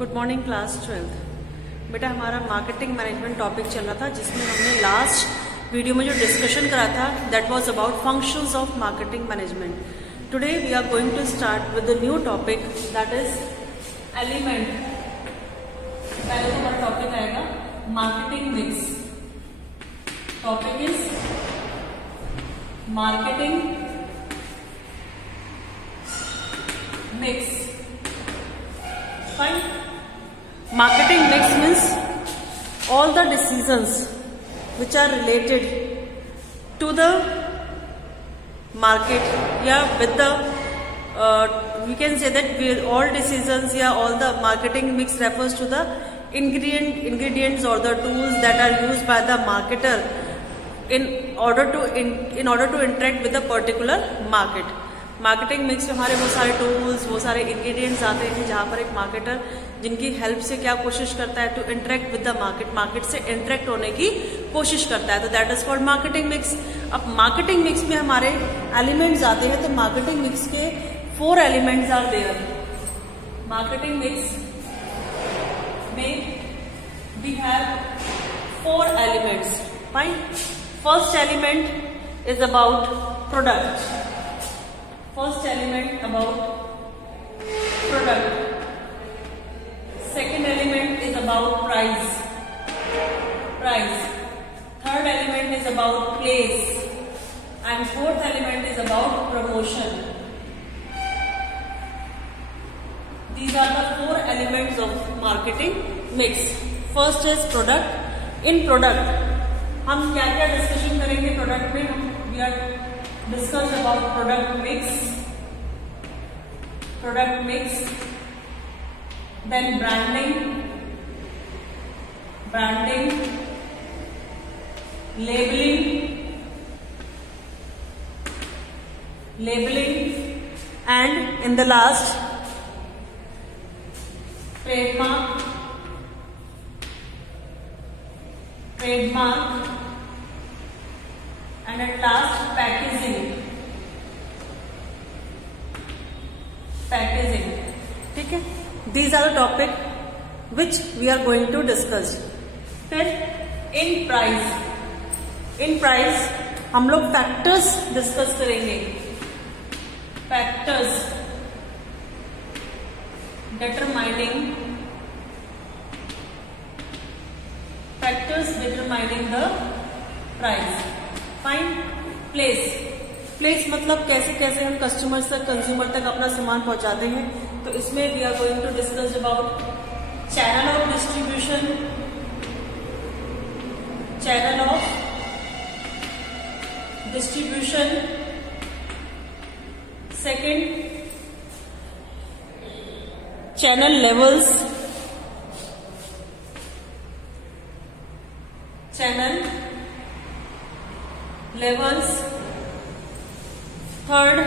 Good morning class 12th। बेटा हमारा marketing management topic चल रहा था, जिसमें हमने लास्ट वीडियो में जो डिस्कशन करा था that was about functions of marketing management. Today we are going to start with the new topic that is element. पहले तो हमारा टॉपिक आएगा marketing mix. Topic is marketing mix. Fine. Marketing mix means all the decisions which are related to the market, yeah, with the we can say that all decisions, yeah, all the marketing mix refers to the ingredients or the tools that are used by the marketer in order to interact with a particular market. Marketing mix में हमारे वो सारे tools, वो सारे ingredients आते हैं जहाँ पर एक मार्केटर जिनकी हेल्प से क्या कोशिश करता है to interact with the market, market से इंटरेक्ट होने की कोशिश करता है, तो that is called marketing mix. अब मार्केटिंग मिक्स में हमारे एलिमेंट्स आते हैं, तो मार्केटिंग मिक्स के 4 elements are there. Marketing mix में we have 4 elements. Fine. First element is about product. First element about product. Second element is about price. Third element is about place. And fourth element is about promotion. These are the 4 elements of marketing mix. First is product. In product, हम क्या क्या discussion करेंगे product में? We are discuss about product mix, then branding, labeling, and in the last trademark, and at last packaging। ठीक है, these are the topic which we are going to discuss। फिर in price हम लोग factors discuss करेंगे। Factors determining the price. Fine. Place मतलब कैसे कैसे हम कस्टमर तक, कंज्यूमर तक अपना सामान पहुंचाते हैं, तो इसमें we are going to discuss about channel of distribution. Second, channel levels, Third,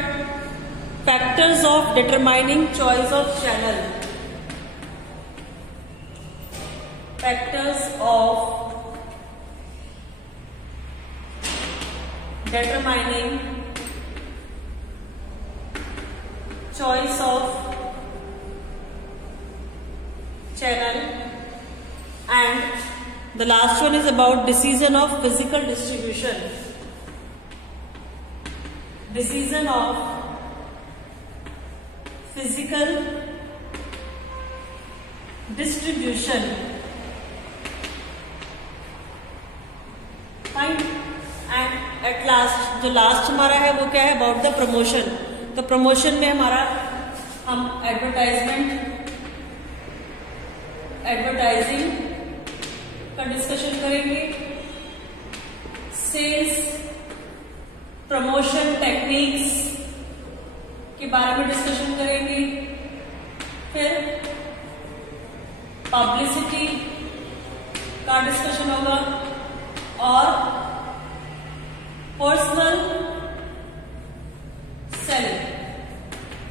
factors of determining choice of channel. Factors of determining choice of channel, and the last one is about decision of physical distribution. Decision of physical distribution. Fine. And at last, जो last हमारा है वो क्या है? About the promotion. तो promotion में हमारा हम एडवर्टाइजिंग का डिस्कशन करेंगे, सेल्स प्रमोशन टेक्निक्स के बारे में डिस्कशन करेंगे, फिर पब्लिसिटी का डिस्कशन होगा, और पर्सनल सेलिंग।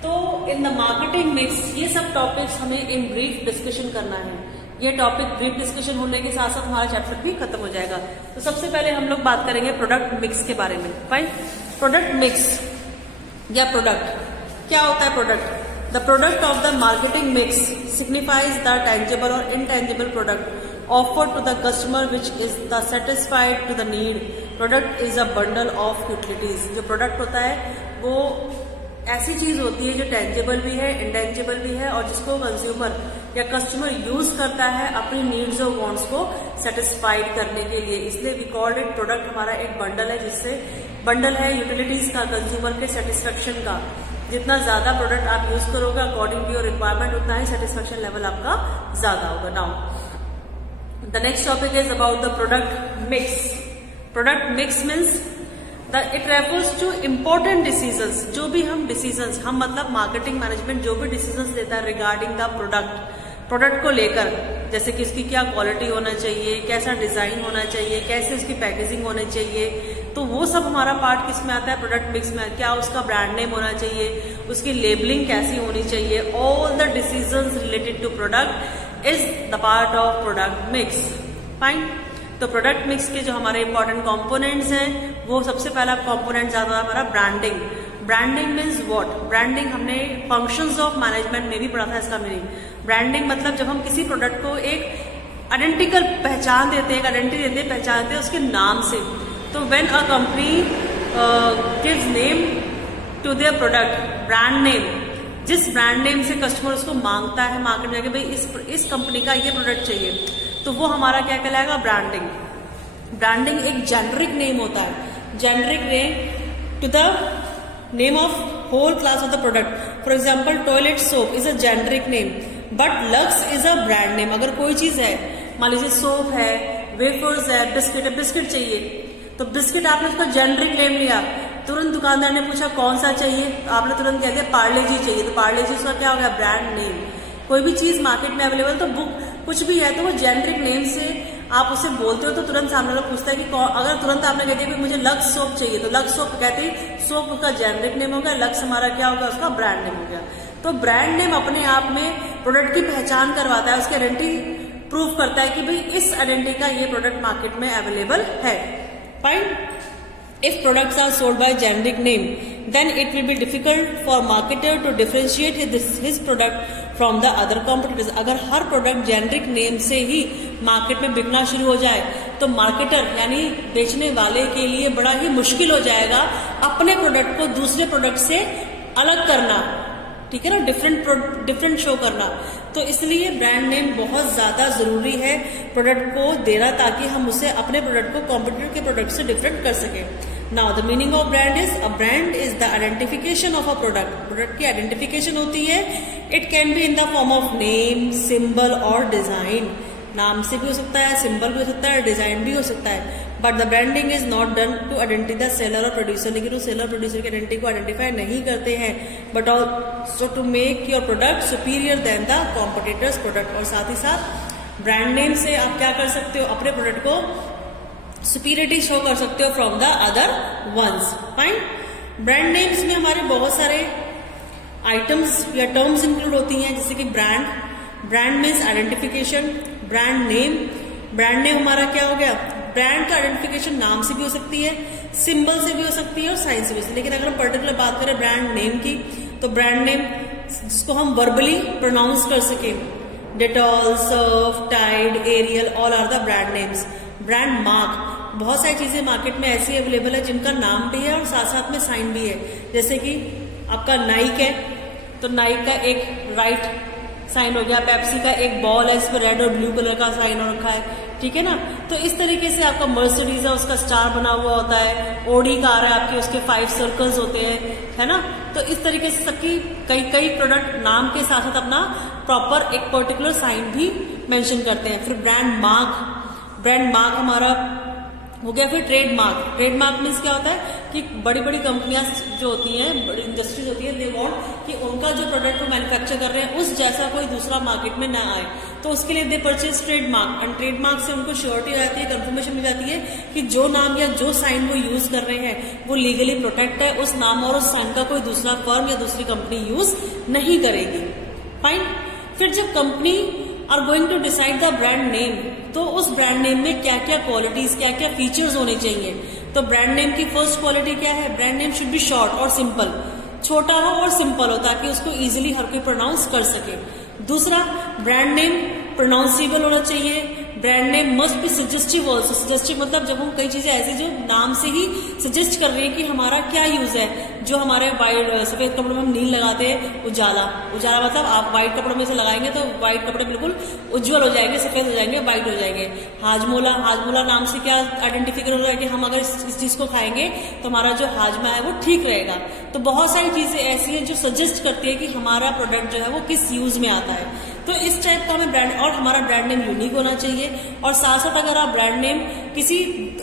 तो इन द मार्केटिंग मिक्स ये सब टॉपिक्स हमें इन ब्रीफ डिस्कशन करना है। ये टॉपिक ब्रीफ डिस्कशन होने के साथ साथ हमारा चैप्टर भी खत्म हो जाएगा। तो सबसे पहले हम लोग बात करेंगे प्रोडक्ट मिक्स के बारे में। फाइन। प्रोडक्ट मिक्स या प्रोडक्ट क्या होता है? Product The product of the marketing mix signifies the tangible or intangible product offered to the customer which is the satisfied to the need. Product is a bundle of utilities. जो product होता है वो ऐसी चीज होती है जो tangible भी है, intangible भी है और जिसको consumer या कस्टमर यूज करता है अपनी नीड्स और वांट्स को सेटिस्फाइड करने के लिए. इसलिए वी कॉल्ड इट प्रोडक्ट. हमारा एक बंडल है जिससे बंडल है यूटिलिटीज का, कंज्यूमर के सेटिस्फेक्शन का. जितना ज्यादा प्रोडक्ट आप यूज करोगे अकॉर्डिंग टू योर रिक्वायरमेंट उतना ही सेटिस्फेक्शन लेवल आपका ज्यादा होगा. Now the next topic is about the product mix. Product mix means it refers to important decisions. जो भी हम डिसीजंस, हम मतलब मार्केटिंग मैनेजमेंट जो भी डिसीजंस लेता है रिगार्डिंग द प्रोडक्ट को लेकर, जैसे कि इसकी क्या क्वालिटी होना चाहिए, कैसा डिजाइन होना चाहिए, कैसे उसकी पैकेजिंग होनी चाहिए, तो वो सब हमारा पार्ट किस में आता है, प्रोडक्ट मिक्स में. क्या उसका ब्रांड नेम होना चाहिए, उसकी लेबलिंग कैसी होनी चाहिए, all the decisions related to product is the part of product mix. Fine. तो प्रोडक्ट मिक्स के जो हमारे इंपॉर्टेंट कंपोनेंट्स हैं, वो सबसे पहला कंपोनेंट ज्यादा हमारा branding. Branding means what? Branding हमने फंक्शंस ऑफ मैनेजमेंट में भी पढ़ा था इसका मीनिंग. ब्रांडिंग मतलब जब हम किसी प्रोडक्ट को एक आइडेंटिकल पहचान देते हैं, एक आइडेंटिटी देते हैं, पहचानते हैं उसके नाम से. तो when a company gives name to their product, brand name, जिस ब्रांड नेम से कस्टमर उसको मांगता है मार्केट में जाके भाई इस कंपनी का ये प्रोडक्ट चाहिए, तो वो हमारा क्या कहलाएगा? ब्रांडिंग. ब्रांडिंग एक जेनरिक नेम होता है. Generic name to the name of whole class of the product. For example toilet soap is a generic name but Lux is a brand name. अगर कोई चीज है, मान लीजिए सोप है, वेफर्स है, बिस्किट है, बिस्किट चाहिए, तो बिस्किट आपने उसका जेनरिक नेम लिया, तुरंत दुकानदार ने पूछा कौन सा चाहिए, तो आपने तुरंत कह दिया पार्ले जी चाहिए, तो पार्ले जी उसका क्या हो गया? Brand name. कोई भी चीज मार्केट में अवेलेबल, तो बुक कुछ भी है तो वो जेनरिक नेम से आप उसे बोलते हो तो तुरंत सामने वाला पूछता है कि अगर तुरंत आपने कह दिया कि मुझे लक्स सोप चाहिए, तो लक्स सोप कहते ही सोप उसका जेनरिक नेम हो गया, लक्स हमारा क्या हो गया? उसका ब्रांड नेम हो गया. तो ब्रांड नेम अपने आप में प्रोडक्ट की पहचान करवाता है, उसकी आइडेंटिटी प्रूव करता है कि भाई इस आइडेंटिटी का ये प्रोडक्ट मार्केट में अवेलेबल है. Fine. If products are sold by generic name, then it will be difficult for marketer to differentiate his product from the other competitors. अगर हर प्रोडक्ट जेनरिक नेम से ही मार्केट में बिकना शुरू हो जाए तो मार्केटर यानी बेचने वाले के लिए बड़ा ही मुश्किल हो जाएगा अपने प्रोडक्ट को दूसरे प्रोडक्ट से अलग करना. ठीक है ना, डिफरेंट शो करना. तो इसलिए ब्रांड नेम बहुत ज्यादा जरूरी है प्रोडक्ट को देना, ताकि हम उसे अपने प्रोडक्ट को कॉम्पिटिटर के प्रोडक्ट से डिफरेंट कर सके. Now the meaning of brand is, a brand is the identification of a product. Product की आइडेंटिफिकेशन होती है. It can be in the form of name, symbol और डिजाइन. नाम से भी हो सकता है, सिंबल भी हो सकता है, डिजाइन भी हो सकता है. But the branding is not done to identify the seller और प्रोड्यूसर. लेकिन वो सेलर प्रोड्यूसर की आइडेंटिटी को आइडेंटिफाई नहीं करते हैं, but also to make your product superior than the competitors product. और साथ ही साथ ब्रांड नेम से आप क्या कर सकते हो? अपने प्रोडक्ट को सुपीरियरिटी शो कर सकते हो from the other ones. Fine. Brand names में हमारे बहुत सारे आइटम्स या टर्म्स इंक्लूड होती हैं, जैसे कि brand. Brand means identification. Brand name, brand name हमारा क्या हो गया? ब्रांड का आइडेंटिफिकेशन नाम से भी हो सकती है, सिंबल से भी हो सकती है और साइन से भी हो सकती है. लेकिन अगर हम पर्टिकुलर बात करें ब्रांड नेम की, तो ब्रांड नेम जिसको हम वर्बली प्रोनाउंस कर सके, Dettol, Surf, Tide, Ariel, all are the brand names. Brand mark, बहुत सारी चीजें मार्केट में ऐसी अवेलेबल है जिनका नाम भी है और साथ साथ में साइन भी है. जैसे कि आपका नाइक है तो नाइक का एक राइट साइन हो गया, पेप्सी का एक बॉल है, इस पर रेड और ब्लू कलर का साइन हो रखा है. ठीक है ना. तो इस तरीके से आपका मर्सिडीज है, उसका स्टार बना हुआ होता है. ओडी कार है आपके, उसके 5 सर्कल्स होते हैं, है ना. तो इस तरीके से सबकी कई प्रोडक्ट नाम के साथ साथ अपना प्रॉपर एक पर्टिकुलर साइन भी मेंशन करते हैं. फिर ब्रांड मार्क. ब्रांड मार्क हमारा हो गया. फिर ट्रेडमार्क. ट्रेडमार्क मीन्स क्या होता है कि बड़ी बड़ी कंपनियां जो होती हैं, बड़ी इंडस्ट्रीज होती है, दे वांट कि उनका जो प्रोडक्ट वो मैन्युफैक्चर कर रहे हैं उस जैसा कोई दूसरा मार्केट में ना आए, तो उसके लिए दे परचेज ट्रेडमार्क. एंड ट्रेडमार्क से उनको श्योरिटी रहती है, कंफर्मेशन मिल जाती है कि जो नाम या जो साइन वो यूज कर रहे हैं वो लीगली प्रोटेक्ट है. उस नाम और उस साइन का कोई दूसरा फर्म या दूसरी कंपनी यूज नहीं करेगी. फाइन. फिर जब company are going to decide the brand name, तो उस ब्रांड नेम में क्या क्या क्वालिटीज, क्या क्या फीचर्स होने चाहिए. तो ब्रांड नेम की फर्स्ट क्वालिटी क्या है? Brand name should be short और सिंपल. छोटा हो और सिंपल हो, ताकि उसको इजीली हर कोई प्रोनाउंस कर सके। दूसरा, ब्रांड नेम प्रोनाउंसिएबल होना चाहिए। Brand name must be suggestive also. Suggestive मतलब जब हम कई चीजें ऐसी जो नाम से ही सजेस्ट कर रही है कि हमारा क्या यूज है। जो हमारे वाइट सफेद कपड़ों में हम नील लगाते हैं, उजाला, उजाला मतलब आप व्हाइट कपड़ों में से लगाएंगे तो व्हाइट कपड़े बिल्कुल उज्जवल हो जाएंगे, सफेद हो जाएंगे, व्हाइट हो जाएंगे। हाजमोला, हाजमोला नाम से क्या आइडेंटिफाई हो रहा है कि हम अगर इस चीज को खाएंगे तो हमारा जो हाजमा है वो ठीक रहेगा। तो बहुत सारी चीजें ऐसी हैं जो सजेस्ट करती है कि हमारा प्रोडक्ट जो है वो किस यूज में आता है। तो इस टाइप का हमें ब्रांड, और हमारा ब्रांड नेम यूनिक होना चाहिए। और साथ साथ अगर आप ब्रांड नेम किसी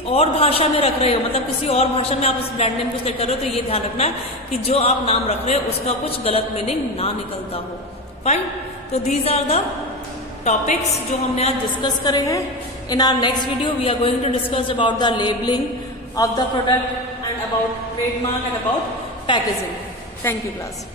और भाषा में रख रहे हो, मतलब किसी और भाषा में आप इस ब्रांड नेम को सेलेक्ट कर रहे हो, तो ये ध्यान रखना कि जो आप नाम रख रहे हो उसका कुछ गलत मीनिंग ना निकलता हो। फाइन। तो दीज आर द टॉपिक्स जो हमने आज डिस्कस करे हैं। In our next video we are going to discuss about the labelling of the product and about trademark and about packaging. Thank you class.